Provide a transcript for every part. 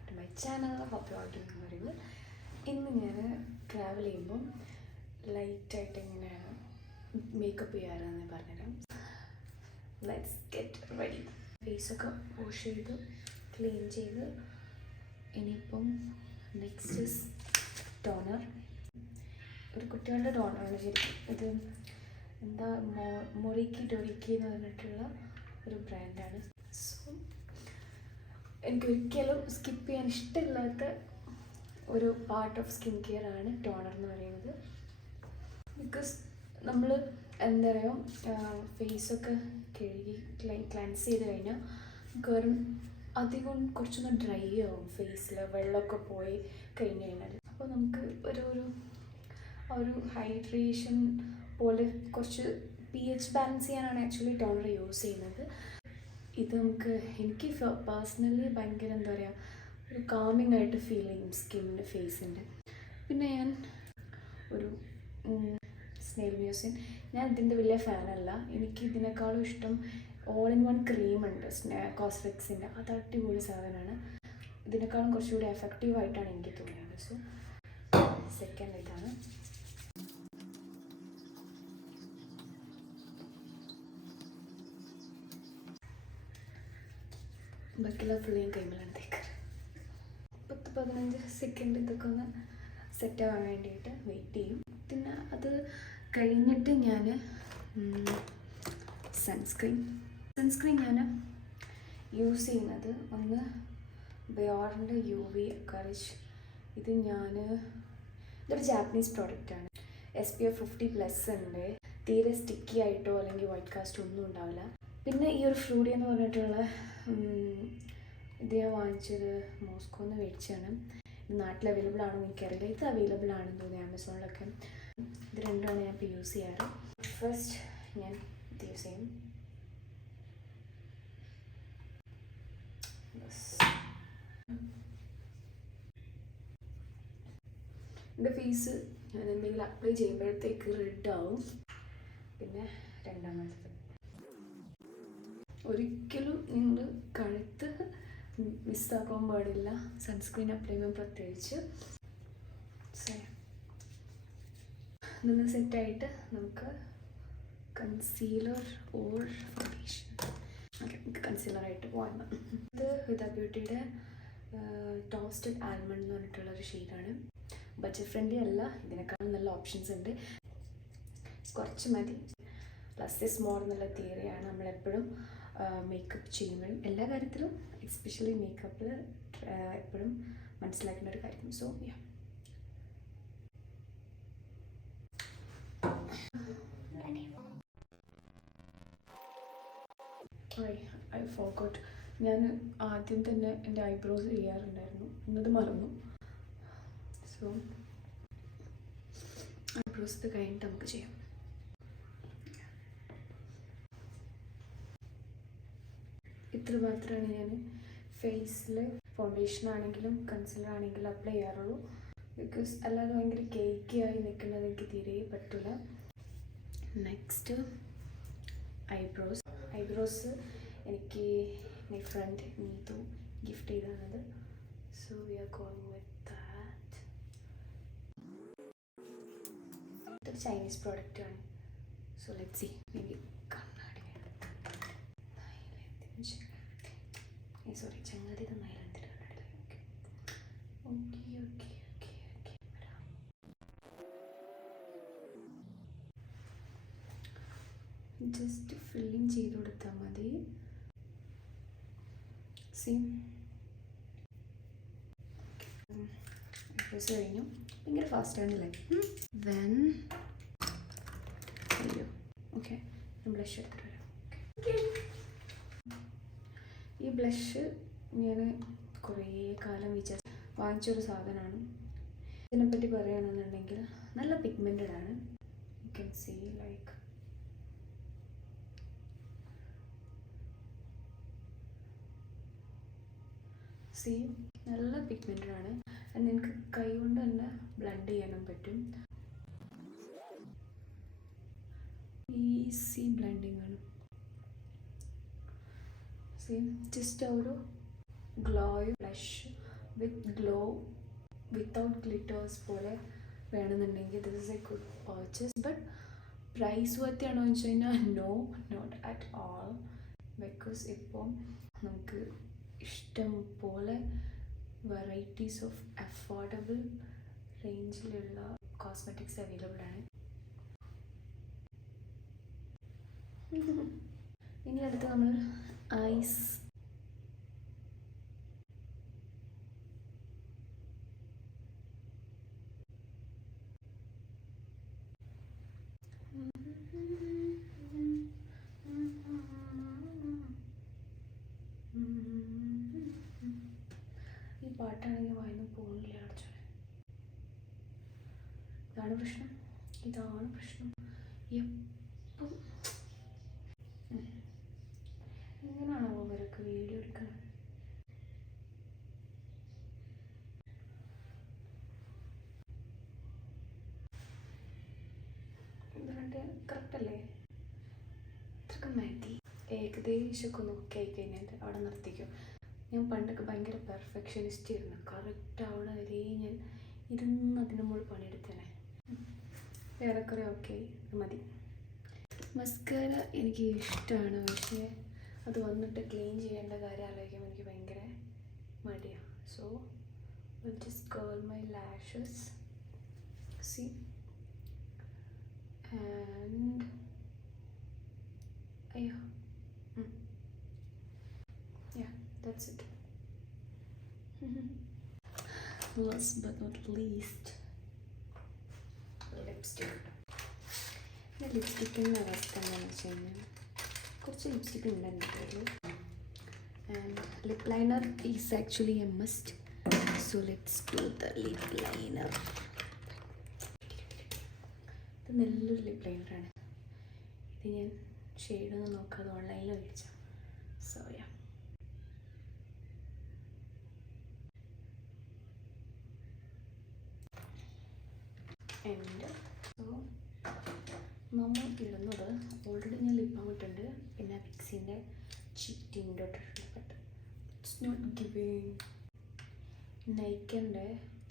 Back to my channel. Hope you all doing very well. ഇന്ന് ഞാൻ travel ചെയ്യുമ്പം ലൈറ്റായിട്ട് എങ്ങനെയാണ് മേക്കപ്പ് ചെയ്യാറെന്ന് പറഞ്ഞുതരാം. Let's get ready. ഫേസൊക്കെ വാഷ് ചെയ്ത് ക്ലീൻ ചെയ്ത് ഇനിയിപ്പം നെക്സ്റ്റ് ടോണർ. ഒരു കുട്ടികളുടെ ടോണറാണ് ശരിക്കും. ഇത് എന്താ മൊറിക്കി ഡൊറിക്കി എന്ന് പറഞ്ഞിട്ടുള്ള ഒരു ബ്രാൻഡാണ്. സോ എനിക്കൊരിക്കലും സ്കിപ്പ് ചെയ്യാൻ ഇഷ്ടമില്ലാത്ത ഒരു പാർട്ട് ഓഫ് സ്കിൻ കെയർ ആണ് ടോണർ എന്ന് പറയുന്നത്. ബിക്കോസ് നമ്മൾ എന്താ പറയുക, ഫേസൊക്കെ കഴുകി ക്ലൻസ് ചെയ്ത് കഴിഞ്ഞാൽ കാരണം അധികം കുറച്ചൊന്ന് ഡ്രൈ ആവും ഫേസിൽ, വെള്ളമൊക്കെ പോയി കഴിഞ്ഞ് കഴിഞ്ഞാൽ. അപ്പോൾ നമുക്ക് ഒരു ഹൈഡ്രേഷൻ പോലെ കുറച്ച് pH ബാലൻസ് ചെയ്യാനാണ് ആക്ച്വലി ടോണർ യൂസ് ചെയ്യുന്നത്. ഇത് എനിക്ക് പേഴ്സണലി ഭയങ്കര എന്താ പറയുക, ഒരു കാമിങ് ആയിട്ട് ഫീൽ ചെയ്യും സ്കിന്നിൻ്റെ ഫേസിൻ്റെ. പിന്നെ ഞാൻ ഒരു സ്നെയിൽ മ്യൂസിൻ, ഞാൻ ഇതിൻ്റെ വലിയ ഫാനല്ല. എനിക്ക് ഇതിനേക്കാളും ഇഷ്ടം ഓൾ ഇൻ വൺ ക്രീം ഉണ്ട് കോസ്മെറ്റിക്സിൻ്റെ. അത് അടിപൊളി സാധനമാണ്. ഇതിനേക്കാളും കുറച്ചുകൂടി എഫക്റ്റീവായിട്ടാണ് എനിക്ക് തോന്നിയത്. സോ സെക്കൻഡ് ഇതാണ്. ബാക്കിയുള്ള ഫുള്ളിയും കൈമലാണ് തേക്കാറ്. 10-15 സെക്കൻഡ് ഇതൊക്കെ ഒന്ന് സെറ്റ് ആവാൻ വേണ്ടിയിട്ട് വെയിറ്റ് ചെയ്യും. പിന്നെ അത് കഴിഞ്ഞിട്ട് ഞാൻ സൺസ്ക്രീൻ ഞാൻ യൂസ് ചെയ്യുന്നത് ഒന്ന് ബയോറിൻ്റെ UV കറിഷ്. ഇതൊരു ജാപ്പനീസ് പ്രോഡക്റ്റാണ്. SPF 50+ ഉണ്ട്. തീരെ സ്റ്റിക്കി ആയിട്ടോ അല്ലെങ്കിൽ വൈറ്റ് കാസ്റ്റോ ഒന്നും ഉണ്ടാവില്ല. പിന്നെ ഈ ഒരു ഫ്രൂഡി എന്ന് പറഞ്ഞിട്ടുള്ള ഇത് ഞാൻ വാങ്ങിച്ചത് മോസ്കോന്ന് മേടിച്ചാണ്. ഇത് നാട്ടിൽ അവൈലബിൾ ആണോ എനിക്കറിയില്ല. ഇത് അവൈലബിൾ ആണെന്ന് തോന്നി ആമസോണിലൊക്കെ. ഇത് രണ്ടുമാണ് ഞാൻ ഇപ്പോൾ യൂസ് ചെയ്യാറ്. ഫസ്റ്റ് ഞാൻ ഇത് യൂസ് ചെയ്യും. എൻ്റെ ഫേസ് ഞാൻ എന്തെങ്കിലും അപ്ലൈ ചെയ്യുമ്പോഴത്തേക്ക് റെഡ് ആവും. പിന്നെ രണ്ടാമത്തത്, ഒരിക്കലും നിങ്ങൾ കഴുത്ത് മിസ്സാക്കാൻ പാടില്ല സൺസ്ക്രീൻ അപ്ലൈ ചെയ്യുമ്പോൾ, പ്രത്യേകിച്ച്. ഇതൊന്ന് സെറ്റായിട്ട് നമുക്ക് കൺസീലർ ഓർ ഫൗണ്ടേഷൻ. ഓക്കെ, കൺസീലറായിട്ട് പോകാം. ഇത് വിത ബ്യൂട്ടിയുടെ ടോസ്റ്റഡ് ആൽമണ്ട് എന്ന് പറഞ്ഞിട്ടുള്ളൊരു ഷെയ്ഡാണ്. ബഡ്ജറ്റ് ഫ്രണ്ട്ലി അല്ല, ഇതിനേക്കാളും നല്ല ഓപ്ഷൻസ് ഉണ്ട്. കുറച്ച് മതി. ലെസ് ഈസ് മോർ എന്നുള്ള തിയറിയാണ് നമ്മളെപ്പോഴും മേക്കപ്പ് ചെയ്യുമ്പോഴും എല്ലാ കാര്യത്തിലും, എസ്പെഷ്യലി മേക്കപ്പിൽ എപ്പോഴും മനസ്സിലാക്കേണ്ട ഒരു കാര്യം. സോ ഐ ഫോർഗോട്ട്, ഞാൻ ആദ്യം തന്നെ എൻ്റെ ഐബ്രോസ് ചെയ്യാറുണ്ടായിരുന്നു, എന്നത് മറന്നു. സോ ഐബ്രോസ് ഇത് കഴിഞ്ഞിട്ട് നമുക്ക് ചെയ്യാം. ഇത്ര മാത്രമാണ് ഞാൻ ഫേസിൽ ഫൗണ്ടേഷൻ ആണെങ്കിലും കൺസീലർ ആണെങ്കിലും അപ്ലൈ ചെയ്യാറുള്ളൂ. ബിക്കോസ് അല്ലാതെ ഭയങ്കര കേക്കിയായി നിൽക്കുന്നത് എനിക്ക് തീരെ പറ്റില്ല. നെക്സ്റ്റ് ഐബ്രോസ് എനിക്ക് മൈ ഫ്രണ്ട് നീതു ഗിഫ്റ്റ് ചെയ്തത്. So we are going with that. ഇതൊരു ചൈനീസ് പ്രോഡക്റ്റാണ്. So let's see. Maybe sorry, ചങ്ങാതി നന്നായില്ല. ജസ്റ്റ് ഫില്ലിങ് ചെയ്ത് കൊടുത്താൽ മതി. ഐബ്രോസ് കഴിഞ്ഞു. ഭയങ്കര ഫാസ്റ്റാണല്ലേ. ദെൻ അയ്യോ, ഓക്കെ, ഞാൻ ബ്ലഷ് എടുത്തിട്ട് വരാം. ഈ ബ്ലഷ് ഞാൻ കുറേ കാലം വാങ്ങിച്ചൊരു സാധനമാണ്. ഇതിനെപ്പറ്റി പറയുകയാണെന്നുണ്ടെങ്കിൽ നല്ല പിഗ്മെൻറ്റഡ് ആണ്. യു ക്യാൻ സീ ലൈക്ക് നല്ല പിഗ്മെൻറ്റഡ് ആണ്. എനിക്ക് കൈ കൊണ്ട് തന്നെ ബ്ലെൻഡ് ചെയ്യാനും പറ്റും. ഈസി ബ്ലെൻഡിങ് ആണ്. ജസ്റ്റ് ഒരു ഗ്ലോയും blush with glow without glitters പോലെ വേണമെന്നുണ്ടെങ്കിൽ this is a good purchase. But price വർത്തിയാണോ എന്ന് വെച്ച് കഴിഞ്ഞാൽ no, not at all. Because ഇപ്പോൾ നമുക്ക് ഇഷ്ടം പോലെ വെറൈറ്റീസ് ഓഫ് അഫോർഡബിൾ റേഞ്ചിലുള്ള കോസ്മെറ്റിക്സ് അവൈലബിൾ ആണ്. ഇനി അടുത്ത് നമ്മൾ ഐസ് ഈ പാട്ടാണെങ്കിൽ വായന പോകുന്നില്ല. അടച്ചോനെ, ഇതാണ് പ്രശ്നം, ഇതാണ് പ്രശ്നം. എപ്പം എങ്ങനെയാണോ അവരൊക്കെ വീഡിയോ എടുക്കുന്നത്? ഇതുകൊണ്ട് കറക്റ്റ് അല്ലേ? ഇത്രയൊക്കെ മതി. ഏകദേശമൊക്കെ നോക്കി ആയി കഴിഞ്ഞാൽ അവിടെ നിർത്തിക്കും. ഞാൻ പണ്ടൊക്കെ ഭയങ്കര പെർഫെക്ഷനിസ്റ്റ് ആയിരുന്നു. കറക്റ്റ് അവിടെ വരെ ഞാൻ ഇരുന്ന് അതിന് മുകളിൽ പണിയെടുത്തേനെ. ഏറെക്കുറെ ഓക്കെ മതി. മസ്കാര എനിക്ക് ഇഷ്ടമാണ്, പക്ഷേ അത് വന്നിട്ട് ക്ലീൻ ചെയ്യേണ്ട കാര്യം ആലോചിക്കുമ്പോൾ എനിക്ക് ഭയങ്കര മടിയാണ്. So will just curl my lashes, see, and അയ്യോ yeah, that's it. Last but not least, lipstick. ലിപ്സ്റ്റിക്കിൻ്റെ അവസ്ഥ എന്താണെന്ന് വെച്ച് കഴിഞ്ഞാൽ കുറച്ച് ലിപ്സ്റ്റിക് ഉണ്ട് എൻ്റെ കയ്യിൽ. And lip liner is actually a must. So let's do the lip liner. ഇത് നല്ലൊരു ലിപ് ലൈനറാണ്. ഇത് ഞാൻ ഷെയ്ഡൊന്നും നോക്കാതെ ഓൺലൈനിൽ മേടിച്ച. സോ യാ, ആൻഡ് സോ നമ്മൾ ഇടുന്നത് ഓൾറെഡി ഞാൻ ലിപ് ബാം ഇട്ടുണ്ട്, പിന്നെ വിക്സിൻ്റെ ചിറ്റിൻ്റെ ഇട്ടിട്ടുണ്ട്. But it's not giving. നൈക്കൻ്റെ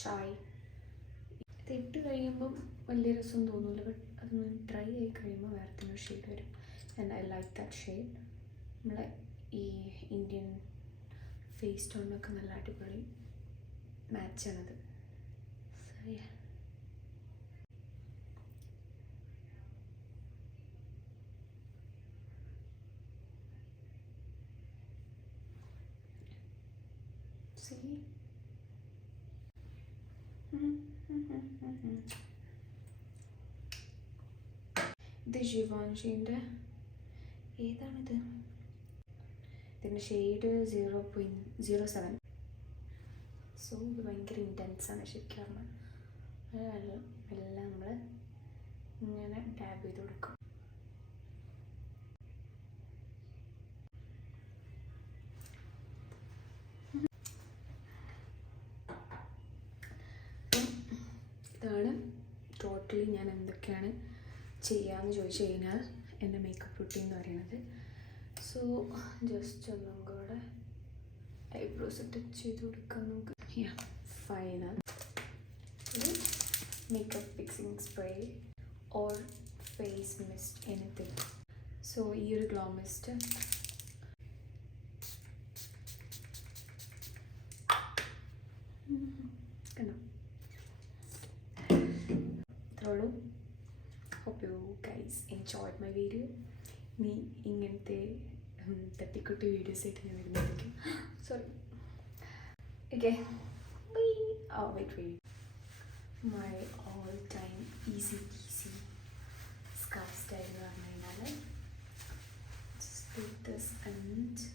ചായ് ഇത് ഇട്ട് കഴിയുമ്പം വലിയ രസം തോന്നില്ല. ബട്ട് അതൊന്ന് ഡ്രൈ ആയി കഴിയുമ്പോൾ വേറെ തന്നെ ഷെയ്ഡ് വരും. And I like that shade. നമ്മളെ ഈ ഇന്ത്യൻ ഫേസ് ടോണിനൊക്കെ നല്ല അടിപൊളി മാച്ചാണത്. So yeah, see. ഇത് ജിവാൻഷിൻ്റെ ഏതാണിത്? ഇതിൻ്റെ ഷെയ്ഡ് 0.07. സോ ഇത് ഭയങ്കര ഇൻറ്റൻസാണ് ശരിക്കും പറഞ്ഞാൽ. എല്ലാം നമ്മൾ ഇങ്ങനെ ടാബ് ചെയ്ത് കൊടുക്കും. ഇതാണ് ടോട്ടലി ഞാൻ എന്തൊക്കെയാണ് ചെയ്യാമെന്ന് ചോദിച്ചു കഴിഞ്ഞാൽ എൻ്റെ മേക്കപ്പ് റുട്ടീൻ എന്ന് പറയുന്നത്. സോ ജസ്റ്റ് ഒന്നും കൂടെ ഐബ്രോസ് ടച്ച് ചെയ്ത് കൊടുക്കാൻ നമുക്ക്. ഫൈനൽ ഒരു makeup fixing spray or face mist anything. So ഈ ഒരു ഗ്ലോ മിസ്റ്റ് കണ്ടോ, ഇത്രയുള്ളൂ. Hope you guys enjoyed my video. ഇനി ഇങ്ങനത്തെ തട്ടിക്കുട്ടി വീഡിയോസ് ആയിട്ട് ഞാൻ വരുന്നതായിരിക്കും. Sorry. Okay, wait my all time easy peasy scarf style എന്ന് പറഞ്ഞു കഴിഞ്ഞാൽ ദിസ് ആൻഡ്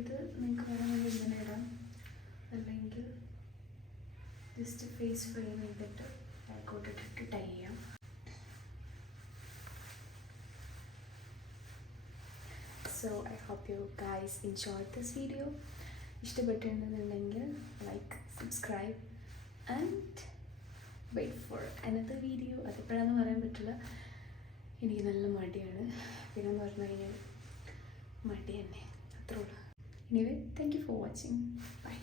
ഇത് നിങ്ങൾക്ക് വേണമെങ്കിൽ ഇങ്ങനെ ഇടാം, അല്ലെങ്കിൽ ജസ്റ്റ് ഫേസ് ഫ്രെയിം ചെയ്തിട്ട് ബാക്കോട്ടിട്ടിട്ട് ടൈ ചെയ്യാം. So I hope you guys enjoy this video. ഇഷ്ടപ്പെട്ടിട്ടുണ്ടെന്നുണ്ടെങ്കിൽ like, subscribe and wait for another video. അതെപ്പോഴാണെന്ന് പറയാൻ പറ്റില്ല, എനിക്ക് നല്ല മടിയാണ്. പിന്നെ എന്ന് പറഞ്ഞു കഴിഞ്ഞാൽ മടി തന്നെ, അത്രേ ഉള്ളൂ. Anyway thank you for watching. By.